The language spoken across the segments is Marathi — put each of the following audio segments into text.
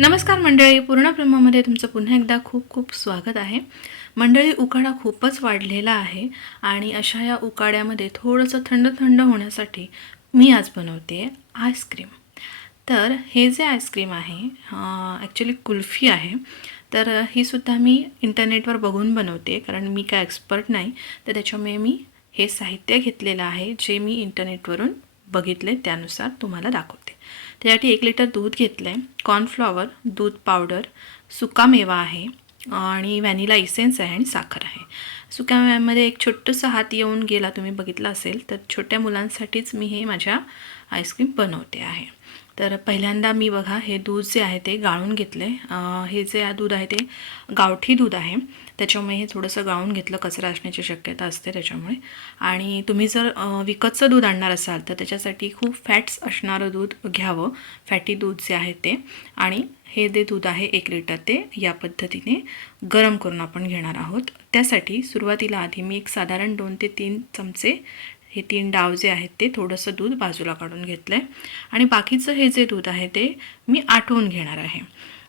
नमस्कार मंडळी पूर्ण ब्रह्मामध्ये तुमचं पुन्हा एकदा खूप खूप स्वागत आहे. मंडळी उकाडा खूपच वाढलेला आहे आणि अशा या उकाड्यामध्ये थोडंसं थंड थंड होण्यासाठी मी आज बनवते आईस्क्रीम. तर हे जे आईस्क्रीम आहे ॲक्च्युली कुल्फी आहे. तर ही सुद्धा मी इंटरनेटवर बघून बनवते कारण मी काय एक्सपर्ट नाही. तर त्याच्यामुळे मी हे साहित्य घेतलेलं आहे जे मी इंटरनेटवरून बघितले त्यानुसार तुम्हाला दाखवते. त्यासाठी एक लिटर दूध घेतलं आहे कॉर्नफ्लॉवर दूध पावडर सुका मेवा आहे आणि व्हॅनिला इसेन्स आहे आणि साखर आहे. सुक्या मेव्यामध्ये एक छोटंसं हात येऊन गेला तुम्ही बघितलं असेल तर छोट्या मुलांसाठीच मी हे माझ्या आईस्क्रीम बनवते आहे. तर पहिल्यांदा मी बघा हे दूध जे आहे ते गाळून घेतलं आहे हे जे दूध आहे ते गावठी दूध आहे. त्याच्यामुळे हे थोडंसं गाळून घेतलं कचरा असण्याची शक्यता असते त्याच्यामुळे. आणि तुम्ही जर विकतचं दूध आणणार असाल तर त्याच्यासाठी खूप फॅट्स असणारं दूध घ्यावं. फॅटी दूध जे आहे ते. आणि हे जे दूध आहे एक लिटर ते या पद्धतीने गरम करून आपण घेणार आहोत. त्यासाठी सुरुवातीला आधी मी एक साधारण दोन ते तीन चमचे हे तीन डाव जे आहेत ते थोडंसं दूध बाजूला काढून घेतलं आहे आणि बाकीचं हे जे दूध आहे ते मी आठवून घेणार आहे.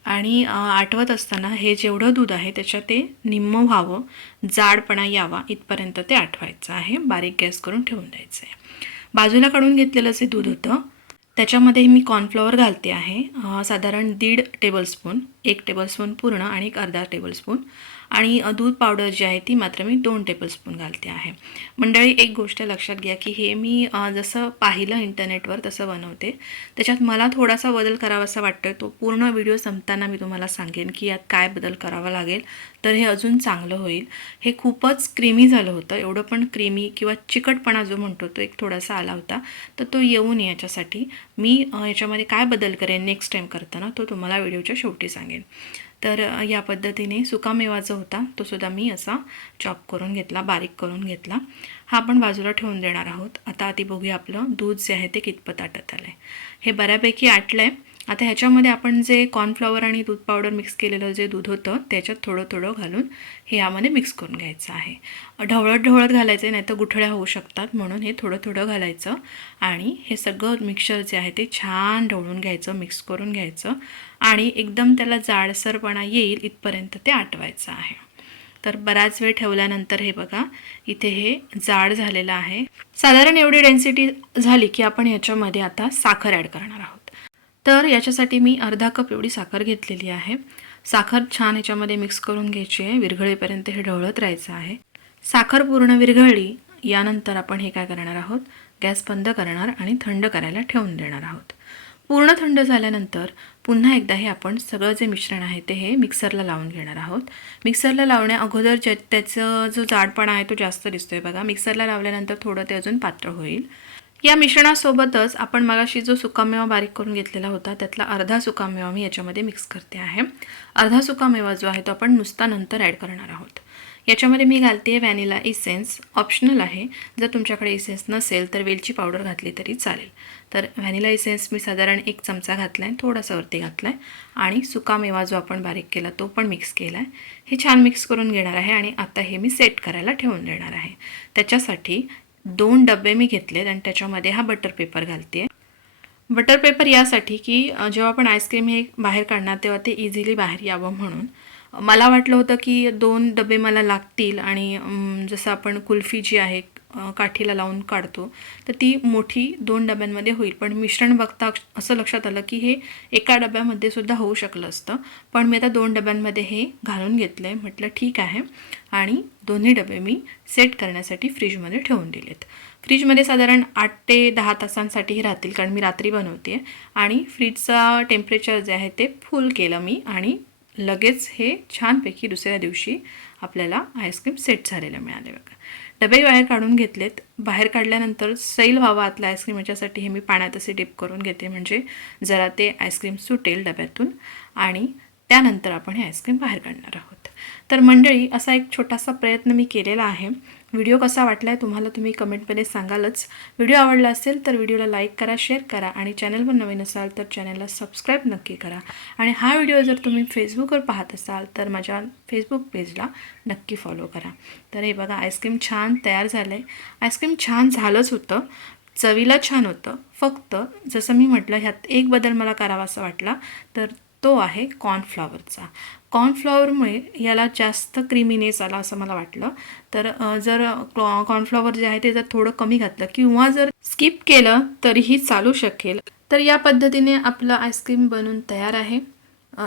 आणि आठवत असताना हे जेवढं दूध आहे त्याच्यात ते निम्म व्हावं जाडपणा यावा इथपर्यंत ते आठवायचं आहे. बारीक गॅस करून ठेवून द्यायचं आहे बाजूला काढून घेतलेलं जे दूध होतं त्याच्यामध्ये मी कॉर्नफ्लॉवर घालते आहे. साधारण दीड टेबलस्पून एक टेबलस्पून पूर्ण आणि एक अर्धा टेबलस्पून आणि दूध पावडर जी आहे ती मात्र मी दोन टेबलस्पून घालते आहे. मंडळी एक गोष्ट लक्षात घ्या की हे मी जसं पाहिलं इंटरनेटवर तसं बनवते. त्याच्यात मला थोडासा बदल करावासा वाटतोय. तो पूर्ण व्हिडिओ संपताना मी तुम्हाला सांगेन की यात काय बदल करावा लागेल. तर हे अजून चांगलं होईल. हे खूपच क्रीमी झालं होतं. एवढं पण क्रीमी किंवा चिकटपणा जो म्हणतो तो एक थोडासा आला होता. तर तो येऊ नये याच्यासाठी. मी याच्यामध्ये काय बदल करेन नेक्स्ट टाईम करताना तो तुम्हाला व्हिडिओच्या शेवटी सांगेन. तर या पद्धतीने सुकामेवा जो होता. तो सुद्धा मी असा चॉप करून घेतला बारीक करून घेतला. हा आपण बाजूला ठेवून देणार आहोत. आता आधी बघूया आपलं दूध जे आहे ते कितपत आटत आलं आहे हे बऱ्यापैकी आटलं आहे आता ह्याच्यामध्ये आपण जे कॉर्नफ्लॉवर आणि दूध पावडर मिक्स केलेलं जे दूध होतं त्याच्यात थोडं थोडं घालून हे यामध्ये मिक्स करून घ्यायचं आहे. ढवळत ढवळत घालायचं आहे नाही तर गुठळ्या होऊ शकतात म्हणून हे थोडं थोडं घालायचं आणि हे सगळं मिक्सर जे आहे ते छान ढवळून घ्यायचं मिक्स करून घ्यायचं आणि एकदम त्याला जाडसरपणा येईल इथपर्यंत ते आटवायचं आहे. तर बराच वेळ ठेवल्यानंतर हे बघा इथे हे जाड झालेलं आहे. साधारण एवढी डेन्सिटी झाली की आपण ह्याच्यामध्ये आता साखर ॲड करणार आहोत. तर याच्यासाठी मी अर्धा कप एवढी साखर घेतलेली आहे. साखर छान ह्याच्यामध्ये मिक्स करून घ्यायची आहे. विरघळेपर्यंत हे ढवळत राहायचं आहे. साखर पूर्ण विरघळली यानंतर आपण हे काय करणार आहोत? गॅस बंद करणार आणि थंड करायला ठेवून देणार आहोत. पूर्ण थंड झाल्यानंतर पुन्हा एकदा हे आपण सगळं जे मिश्रण आहे ते हे मिक्सरला लावून घेणार आहोत. मिक्सरला लावण्या अगोदर ज्या त्याचं जो जाडपणा आहे तो जास्त दिसतो आहे बघा. मिक्सरला लावल्यानंतर थोडं ते अजून पात्र होईल. या मिश्रणासोबतच आपण मगाशी जो सुकामेवा बारीक करून घेतलेला होता त्यातला अर्धा सुकामेवा मी याच्यामध्ये मिक्स करते आहे. अर्धा सुकामेवा जो आहे तो आपण नुसता नंतर ॲड करणार आहोत. याच्यामध्ये मी घालते आहे व्हॅनिला इसेन्स ऑप्शनल आहे. जर तुमच्याकडे इसेन्स नसेल तर वेलची पावडर घातली तरी चालेल. तर व्हॅनिला इसेन्स मी साधारण एक चमचा घातला आहे थोडासा वरती घातला आहे आणि सुकामेवा जो आपण बारीक केला तो पण मिक्स केला आहे हे छान मिक्स करून घेणार आहे आणि आता हे मी सेट करायला ठेवून देणार आहे. त्याच्यासाठी दोन डबे मी घेतलेत आणि त्याच्यामध्ये हा बटर पेपर घालते बटर पेपर यासाठी की जेव्हा आपण आईस्क्रीम हे बाहेर काढणार तेव्हा ते इझिली बाहेर यावं म्हणून. मला वाटलं होतं की दोन डबे मला लागतील आणि जसं आपण कुल्फी जी आहे काठीला लावून काढतो. तर ती मोठी दोन डब्यांमध्ये होईल. पण मिश्रण बघता असं लक्षात आलं की हे एका डब्यामध्ये सुद्धा होऊ शकलं असतं. पण मी आता दोन डब्यांमध्ये हे घालून घेतलं आहे म्हटलं ठीक आहे. आणि दोन्ही डबे मी सेट करण्यासाठी फ्रीजमध्ये ठेवून दिलेत. फ्रीजमध्ये साधारण आठ ते दहा तासांसाठीही राहतील कारण मी रात्री बनवते आणि फ्रीजचा टेम्परेचर जे आहे ते फुल केलं मी. आणि लगेच हे छानपैकी दुसऱ्या दिवशी आपल्याला आईस्क्रीम सेट झालेलं मिळाले बघा. डबे बाहेर काढून घेतलेत. बाहेर काढल्यानंतर सैल व्हावा आतला आईस्क्रीम याच्यासाठी हे मी पाण्यात असे डिप करून घेते. म्हणजे जरा ते आईस्क्रीम सुटेल डब्यातून आणि त्यानंतर आपण हे आईस्क्रीम बाहेर काढणार आहोत. तर मंडळी असा एक छोटासा प्रयत्न मी केलेला आहे. व्हिडिओ कसा वाटला आहे तुम्हाला तुम्ही कमेंटमध्ये सांगालच. व्हिडिओ आवडला असेल तर व्हिडिओला लाईक करा शेअर करा आणि चॅनलवर नवीन असाल तर चॅनलला सबस्क्राईब नक्की करा. आणि हा व्हिडिओ जर तुम्ही फेसबुकवर पाहत असाल तर माझ्या फेसबुक पेजला नक्की फॉलो करा. तर हे बघा आईस्क्रीम छान तयार झालं आहे आईस्क्रीम छान झालंच होतं. चवीला छान होतं. फक्त जसं मी म्हटलं ह्यात एक बदल मला करावासा वाटला. तर तो आहे कॉर्नफ्लॉवरचा कॉर्नफ्लॉवरमुळे याला जास्त क्रिमीनेस आला असं मला वाटलं. तर जर कॉ- कॉर्नफ्लॉवर जे आहे ते जर थोडं कमी घातलं किंवा जर स्किप केलं तरीही चालू शकेल. तर या पद्धतीने आपलं आईस्क्रीम बनून तयार आहे.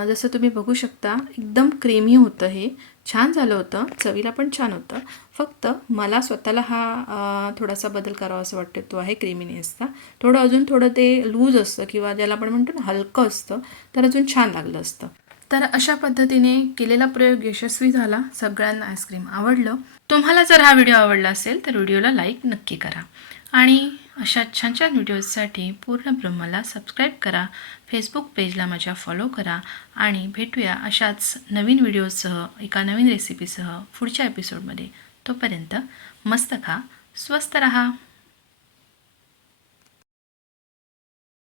जसं तुम्ही बघू शकता एकदम क्रीमी होतं हे. छान झालं होतं. चवीला पण छान होतं. फक्त मला स्वतःला हा थोडासा बदल करावा असं वाटतं. तो आहे क्रिमिनेसचा. थोडं अजून थोडं ते लूज असतं किंवा ज्याला आपण म्हणतो ना हलकं असतं तर अजून छान लागलं असतं. तर अशा पद्धतीने केलेला प्रयोग यशस्वी झाला. सगळ्यांना आईस्क्रीम आवडलं. तुम्हाला जर हा व्हिडिओ आवडला असेल तर व्हिडिओला लाईक नक्की करा. आणि अशा छान छान व्हिडिओजसाठी पूर्ण ब्रह्माला सबस्क्राईब करा फेसबुक पेजला माझ्या फॉलो करा आणि भेटूया अशाच नवीन व्हिडिओसह एका नवीन रेसिपीसह पुढच्या एपिसोडमध्ये तोपर्यंत मस्त खा स्वस्त रहा.